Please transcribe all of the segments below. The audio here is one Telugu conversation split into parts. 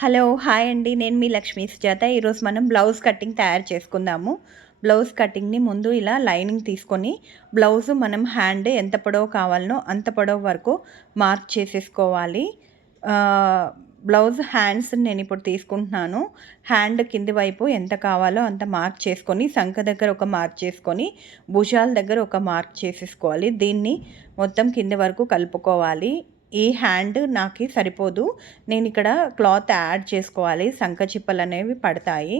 హలో! హాయ్ అండి. నేను మీ లక్ష్మీ సుజాత. ఈరోజు మనం బ్లౌజ్ కటింగ్ తయారు చేసుకుందాము. బ్లౌజ్ కటింగ్‌ని ముందు ఇలా లైనింగ్ తీసుకొని, బ్లౌజు మనం హ్యాండ్ ఎంత పొడవు కావాలనో అంత పొడవు వరకు మార్క్ చేసేసుకోవాలి. ఆహ్, బ్లౌజ్ హ్యాండ్స్ నేనిప్పుడు తీసుకుంటున్నాను. హ్యాండ్ కింది వైపు ఎంత కావాలో అంత మార్క్ చేసుకొని, సంక దగ్గర ఒక మార్క్ చేసుకొని, భుజాల దగ్గర ఒక మార్క్ చేసేసుకోవాలి. దీన్ని మొత్తం కింది వరకు కలుపుకోవాలి. ఈ హ్యాండ్ నాకి సరిపోదు. నేనిక్కడ క్లాత్ యాడ్ చేసుకోవాలి. సంక చిప్పలనేవి పడతాయి.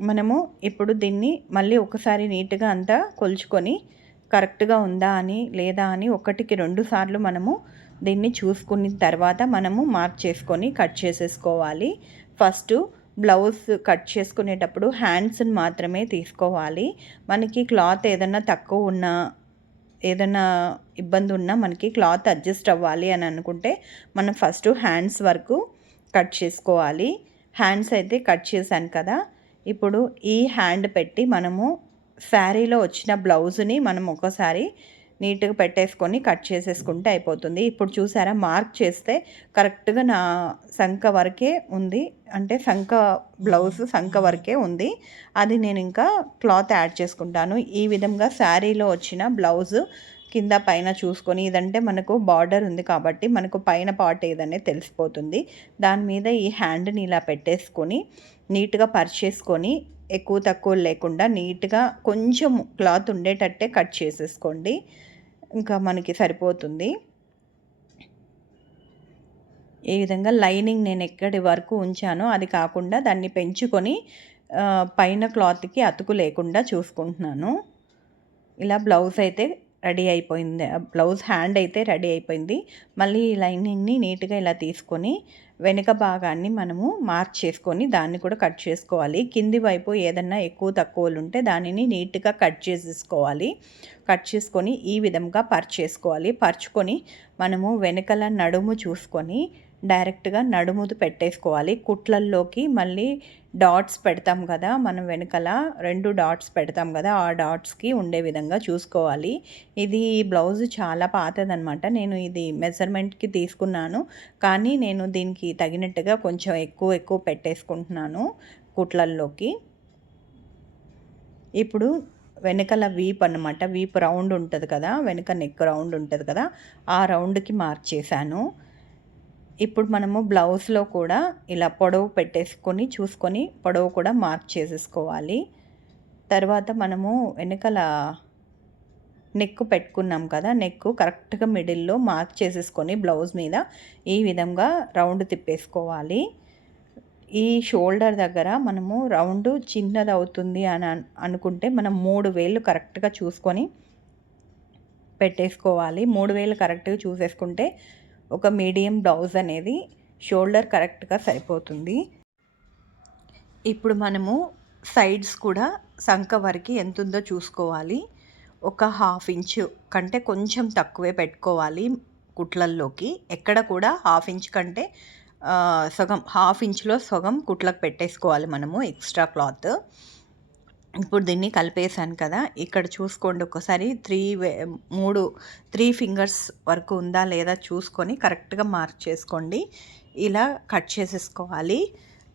మనము ఇప్పుడు దీన్ని మళ్ళీ ఒకసారి నీట్‌గా అంతా కొలుచుకొని కరెక్ట్‌గా ఉందా అని, లేదా అని 1కి 2 సార్లు మనము దీన్ని చూసుకున్న తర్వాత మనము మార్క్ చేసుకొని కట్ చేసేసుకోవాలి. ఫస్టు బ్లౌజ్ కట్ చేసుకునేటప్పుడు హ్యాండ్స్‌ని మాత్రమే తీసుకోవాలి. మనకి క్లాత్ ఏదన్నా తక్కువ ఉన్నా, ఏదన్నా ఇబ్బంది ఉన్నా మనకి క్లాత్ అడ్జస్ట్ అవ్వాలి అని అనుకుంటే మనం ఫస్ట్ హ్యాండ్స్ వరకు కట్ చేసుకోవాలి. హ్యాండ్స్ అయితే కట్ చేశాను కదా! ఇప్పుడు ఈ హ్యాండ్ పెట్టి మనము శారీలో వచ్చిన బ్లౌజ్‌ని మనం ఒకసారి నీట్‌గా పెట్టేసుకొని కట్ చేసేసుకుంటే అయిపోతుంది. ఇప్పుడు చూసారా, మార్క్ చేస్తే కరెక్ట్‌గా నా సంక వరకే ఉంది. అంటే బ్లౌజ్ సంక వరకే ఉంది. అది నేను ఇంకా క్లాత్ యాడ్ చేసుకుంటాను. ఈ విధంగా శారీలో వచ్చిన బ్లౌజు కింద పైన చూసుకొని, ఇదంటే మనకు బార్డర్ ఉంది కాబట్టి మనకు పైన పార్ట్ ఏదనేది తెలిసిపోతుంది. దాని మీద ఈ హ్యాండ్‌ని ఇలా పెట్టేసుకొని నీట్‌గా పర్చేసుకొని, ఎక్కువ తక్కువ లేకుండా నీట్‌గా కొంచెం క్లాత్ ఉండేటట్టే కట్ చేసేసుకోండి. ఇంకా మనకి సరిపోతుంది. ఈ విధంగా లైనింగ్ నేను ఎక్కడి వరకు ఉంచానో అది కాకుండా దాన్ని పెంచుకొని పైన క్లాత్‌కి అతుకు లేకుండా చూసుకుంటున్నాను. ఇలా బ్లౌజ్ అయితే రెడీ అయిపోయింది. బ్లౌజ్ హ్యాండ్ అయితే రెడీ అయిపోయింది. మళ్ళీ ఈ లైనింగ్‌ని నీట్‌గా ఇలా తీసుకొని వెనుక భాగాన్ని మనము మార్క్ చేసుకొని దాన్ని కూడా కట్ చేసుకోవాలి. కింది వైపు ఏదన్నా ఎక్కువ తక్కువలుంటే దానిని నీట్‌గా కట్ చేసేసుకోవాలి. కట్ చేసుకొని ఈ విధంగా పరుచుకొని మనము వెనకల నడుము చూసుకొని డైరెక్ట్‌గా నడుముది పెట్టేసుకోవాలి. కుట్లల్లోకి మళ్ళీ డాట్స్ పెడతాం కదా! మనం వెనకాల 2 డాట్స్ పెడతాం కదా! ఆ డాట్స్‌కి ఉండే విధంగా చూసుకోవాలి. ఇది బ్లౌజ్ చాలా పాతదనమాట. నేను ఇది మెజర్మెంట్‌కి తీసుకున్నాను. కానీ నేను దీనికి తగినట్టుగా కొంచెం ఎక్కువ పెట్టేసుకుంటున్నాను కుట్లల్లోకి. ఇప్పుడు వెనకాల వీప్ అనమాట. వీప్ రౌండ్ ఉంటది కదా! వెనక నెక్ రౌండ్ ఉంటది కదా! ఆ రౌండ్‌కి మార్క్ చేశాను. ఇప్పుడు మనము బ్లౌజ్‌లో కూడా ఇలా పొడవు పెట్టేసుకొని చూసుకొని పొడవు కూడా మార్క్ చేసేసుకోవాలి. తర్వాత మనము వెనకాల నెక్ పెట్టుకున్నాం కదా! నెక్ కరెక్ట్‌గా మిడిల్‌లో మార్క్ చేసేసుకొని బ్లౌజ్ మీద ఈ విధంగా రౌండ్ తిప్పేసుకోవాలి. ఈ షోల్డర్ దగ్గర మనము రౌండ్ చిన్నదవుతుంది అని అనుకుంటే మనం 3 వేళ్ళు కరెక్ట్‌గా చూసుకొని పెట్టేసుకోవాలి. 3 వేలు కరెక్ట్‌గా చూసేసుకుంటే ఒక మీడియం బ్లౌజ్ అనేది షోల్డర్ కరెక్ట్‌గా సరిపోతుంది. ఇప్పుడు మనము సైడ్స్ కూడా సంక వరకి ఎంతుందో చూసుకోవాలి. ఒక హాఫ్ ఇంచు కంటే కొంచెం తక్కువే పెట్టుకోవాలి కుట్లల్లోకి. ఎక్కడ కూడా హాఫ్ ఇంచ్ కంటే సగం హాఫ్ ఇంచ్‌లో సగం కుట్లకు పెట్టేసుకోవాలి మనము ఎక్స్ట్రా క్లాత్. ఇప్పుడు దీన్ని కలిపేసాను కదా! ఇక్కడ చూసుకోండి ఒకసారి 3 ఫింగర్స్ వరకు ఉందా లేదా చూసుకొని కరెక్ట్‌గా మార్క్ చేసుకోండి. ఇలా కట్ చేసేసుకోవాలి.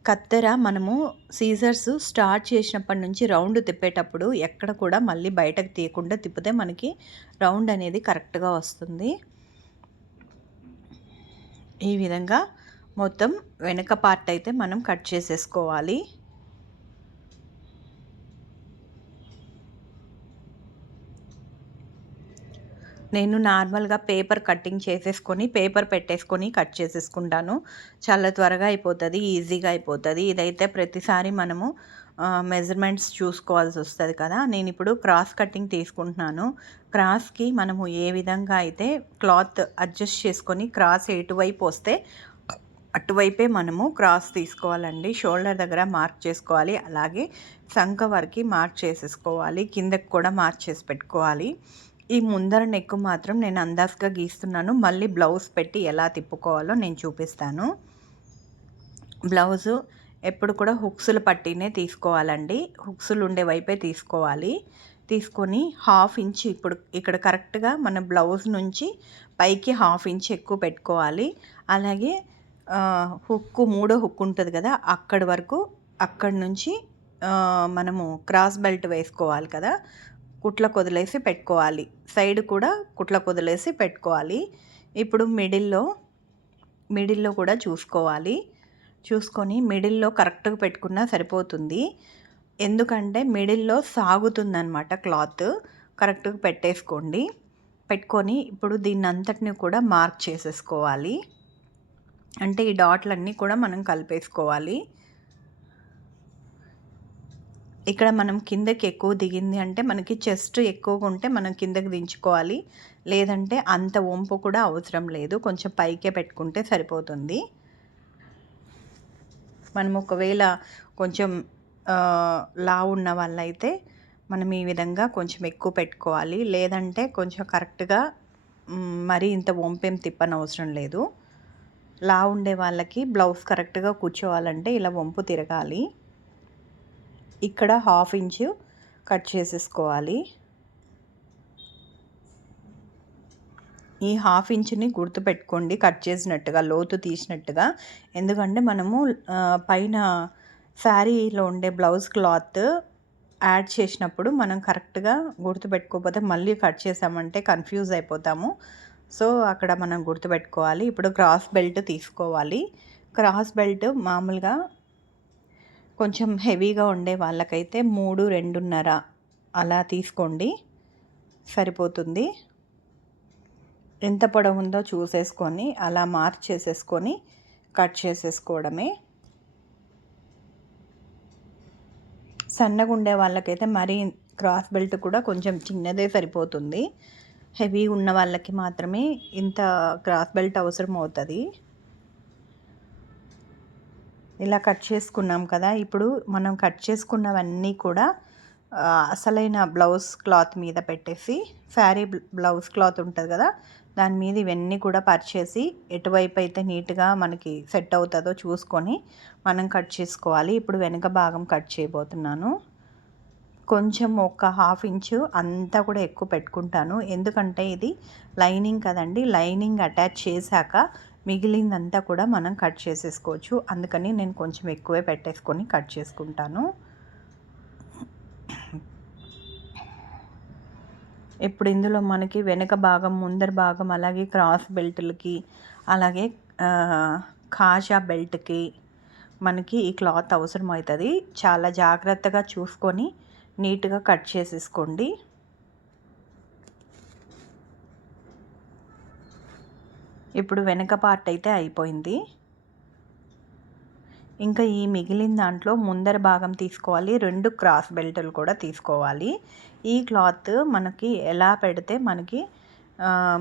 కత్తెర మనము సీజర్స్ స్టార్ట్ చేసినప్పటి నుంచి రౌండ్ తిప్పేటప్పుడు ఎక్కడ కూడా మళ్ళీ బయటకు తీయకుండా తిప్పితే మనకి రౌండ్ అనేది కరెక్ట్‌గా వస్తుంది. ఈ విధంగా మొత్తం వెనక పార్ట్ అయితే మనం కట్ చేసేసుకోవాలి. నేను నార్మల్‌గా పేపర్ కటింగ్ చేసేసుకొని, పేపర్ పెట్టేసుకొని కట్ చేసేసుకుంటాను. చాలా త్వరగా అయిపోతది. ఈజీగా అయిపోతది. ఇదైతే ప్రతిసారి మనము మెజర్మెంట్స్ చూసుకోవాల్సొస్తది కదా! నేనిప్పుడు క్రాస్ కటింగ్ తీసుకుంటున్నాను. క్రాస్‌కి మనము ఏ విధంగా అయితే క్లాత్ అడ్జస్ట్ చేసుకొని క్రాస్ ఎటువైపు వస్తే అటువైపే మనము క్రాస్ తీసుకోవాలండి. షోల్డర్ దగ్గర మార్క్ చేసుకోవాలి. అలాగే సంక వరకి మార్క్ చేసేసుకోవాలి. కిందకి కూడా మార్క్ చేసి పెట్టుకోవాలి. ఈ ముందర నెక్ మాత్రం నేను అందాజుగా గీస్తున్నాను. మళ్ళీ బ్లౌజ్ పెట్టి ఎలా తిప్పుకోవాలో నేను చూపిస్తాను. బ్లౌజు ఎప్పుడు కూడా హుక్స్‌ల పట్టీనే తీసుకోవాలండి. హుక్స్‌లు ఉండే వైపే తీసుకోవాలి. తీసుకొని హాఫ్ ఇంచ్ ఇప్పుడు ఇక్కడ కరెక్ట్‌గా మన బ్లౌజ్ నుంచి పైకి హాఫ్ ఇంచ్ ఎక్కువ పెట్టుకోవాలి. అలాగే హుక్కు మూడో హుక్ ఉంటుంది కదా, అక్కడి వరకు అక్కడి నుంచి మనము క్రాస్ బెల్ట్ వేసుకోవాలి కదా, కుట్లకు వదిలేసి పెట్టుకోవాలి. సైడ్ కూడా కుట్లకు వదిలేసి పెట్టుకోవాలి. ఇప్పుడు మిడిల్లో కూడా చూసుకోవాలి. చూసుకొని మిడిల్లో కరెక్ట్గా పెట్టుకున్నా సరిపోతుంది. ఎందుకంటే మిడిల్లో సాగుతుందనమాట క్లాత్. కరెక్ట్గా పెట్టేసుకోండి. పెట్టుకొని ఇప్పుడు దీన్ని అంతటిని కూడా మార్క్ చేసేసుకోవాలి. అంటే ఈ డాట్లన్నీ కూడా మనం కలిపేసుకోవాలి. ఇక్కడ మనం కిందకి ఎక్కువ దిగింది అంటే మనకి చెస్ట్ ఎక్కువగా ఉంటే మనం కిందకి దించుకోవాలి. లేదంటే అంత వంపు కూడా అవసరం లేదు, కొంచెం పైకే పెట్టుకుంటే సరిపోతుంది. మనం ఒకవేళ కొంచెం లావు ఉన్న వాళ్ళైతే మనం ఈ విధంగా కొంచెం ఎక్కువ పెట్టుకోవాలి. లేదంటే కొంచెం కరెక్ట్గా మరీ ఇంత వంపేం తిప్పనవసరం లేదు. లావు ఉండే వాళ్ళకి బ్లౌజ్ కరెక్ట్గా కూర్చోవాలంటే ఇలా వంపు తిరగాలి. ఇక్కడ 1/2 ఇంచు కట్ చేసేసుకోవాలి. ఈ 1/2 ఇంచుని గుర్తుపెట్టుకోండి, కట్ చేసినట్టుగా, లోతు తీసినట్టుగా. ఎందుకంటే మనము పైన శారీలో ఉండే బ్లౌజ్ క్లాత్ యాడ్ చేసినప్పుడు మనం కరెక్ట్గా గుర్తుపెట్టుకోకపోతే మళ్ళీ కట్ చేసామంటే కన్ఫ్యూజ్ అయిపోతాము. సో అక్కడ మనం గుర్తుపెట్టుకోవాలి. ఇప్పుడు క్రాస్ బెల్ట్ తీసుకోవాలి. క్రాస్ బెల్ట్ మామూలుగా కొంచెం హెవీగా ఉండే వాళ్ళకైతే 3, 2.5 అలా తీసుకోండి, సరిపోతుంది. ఎంత పొడవు ఉందో చూసేసుకొని అలా మార్క్ చేసేసుకొని కట్ చేసేసుకోవడమే. సన్నగా ఉండే వాళ్ళకైతే మరీ క్రాస్ బెల్ట్ కూడా కొంచెం చిన్నదే సరిపోతుంది. హెవీ ఉన్న వాళ్ళకి మాత్రమే ఇంత క్రాస్ బెల్ట్ అవసరం అవుతుంది. ఇలా కట్ చేసుకున్నాం కదా, ఇప్పుడు మనం కట్ చేసుకున్నవన్నీ కూడా అసలైన బ్లౌజ్ క్లాత్ మీద పెట్టేసి, శారీ బ్లౌజ్ క్లాత్ ఉంటుంది కదా, దాని మీద ఇవన్నీ కూడా పరిచేసి ఎటువైపు అయితే నీట్గా మనకి సెట్ అవుతుందో చూసుకొని మనం కట్ చేసుకోవాలి. ఇప్పుడు వెనక భాగం కట్ చేయబోతున్నాను. కొంచెం ఒక 1/2 ఇంచు అంతా కూడా ఎక్కువ పెట్టుకుంటాను. ఎందుకంటే ఇది లైనింగ్ కదండి, లైనింగ్ అటాచ్ చేశాక మిగిలిందంతా కూడా మనం కట్ చేసేసుకోవచ్చు. అందుకని నేను కొంచెం ఎక్కువే పెట్టేసుకొని కట్ చేసుకుంటాను. ఇప్పుడు ఇందులో మనకి వెనక భాగం, ముందర భాగం, అలాగే క్రాస్ బెల్ట్లకి, అలాగే కాజా బెల్ట్కి మనకి ఈ క్లాత్ అవసరం అవుతుంది. చాలా జాగ్రత్తగా చూసుకొని నీట్గా కట్ చేసేసుకోండి. ఇప్పుడు వెనక పార్ట్ అయితే అయిపోయింది. ఇంకా ఈ మిగిలిన దాంట్లో ముందర భాగం తీసుకోవాలి, 2 క్రాస్ బెల్టులు కూడా తీసుకోవాలి. ఈ క్లాత్ మనకి ఎలా పెడితే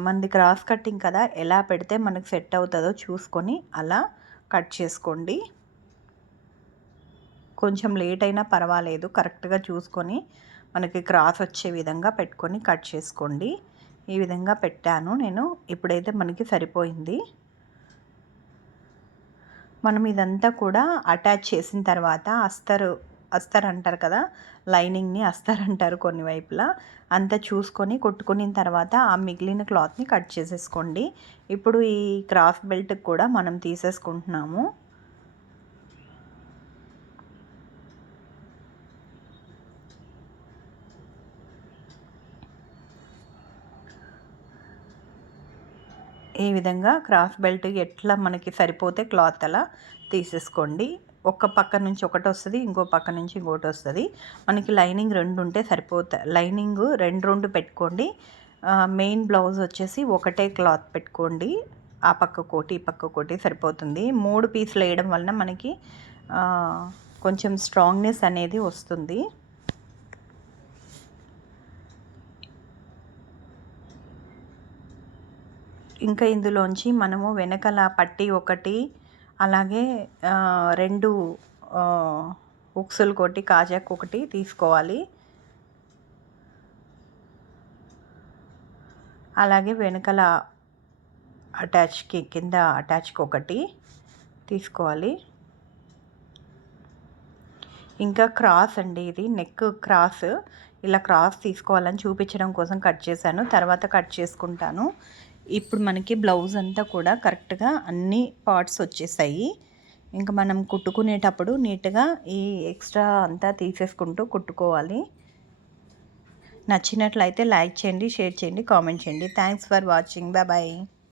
మనది క్రాస్ కటింగ్ కదా, ఎలా పెడితే మనకి సెట్ అవుతుందో చూసుకొని అలా కట్ చేసుకోండి. కొంచెం లేట్ అయినా పర్వాలేదు, కరెక్ట్గా చూసుకొని మనకి క్రాస్ వచ్చే విధంగా పెట్టుకొని కట్ చేసుకోండి. ఈ విధంగా పెట్టాను నేను. ఇప్పుడైతే మనకి సరిపోయింది. మనం ఇదంతా కూడా అటాచ్ చేసిన తర్వాత అస్తర్ అంటారు కదా, లైనింగ్ని అస్తర్ అంటారు కొన్ని వైపులా, అంతా చూసుకొని కొట్టుకున్న తర్వాత ఆ మిగిలిన క్లాత్ని కట్ చేసేసుకోండి. ఇప్పుడు ఈ క్రాస్ బెల్ట్కి కూడా మనం తీసేసుకుంటున్నాము. ఈ విధంగా క్రాస్ బెల్ట్ ఎట్లా మనకి సరిపోతే క్లాత్ అలా తీసేసుకోండి. ఒక పక్క నుంచి ఒకటి వస్తుంది, ఇంకో పక్క నుంచి ఇంకోటి వస్తుంది. మనకి లైనింగ్ 2 ఉంటే సరిపోతాయి. లైనింగ్ 2 పెట్టుకోండి. మెయిన్ బ్లౌజ్ వచ్చేసి ఒకటే క్లాత్ పెట్టుకోండి. ఆ పక్క కోటి ఈ పక్క కోటి సరిపోతుంది. 3 పీసులు వేయడం వలన మనకి కొంచెం స్ట్రాంగ్నెస్ అనేది వస్తుంది. ఇంకా ఇందులోంచి మనము వెనకల పట్టీ ఒకటి, అలాగే 2 హుక్సులు కొట్టి కాజాకు ఒకటి తీసుకోవాలి. అలాగే వెనకల కింద అటాచ్కి ఒకటి తీసుకోవాలి. ఇంకా క్రాస్ అండి, ఇది నెక్ క్రాస్, ఇలా క్రాస్ తీసుకోవాలని చూపించడం కోసం కట్ చేశాను, తర్వాత కట్ చేసుకుంటాను. ఇప్పుడు మనకి బ్లౌజ్ అంతా కూడా కరెక్ట్గా అన్ని పార్ట్స్ వచ్చేసాయి. ఇంకా మనం కుట్టుకునేటప్పుడు నీట్గా ఈ ఎక్స్ట్రా అంతా తీసేసుకుంటూ కుట్టుకోవాలి. నచ్చినట్లయితే లైక్ చేయండి, షేర్ చేయండి, కామెంట్ చేయండి. Thanks for watching. బాయ్.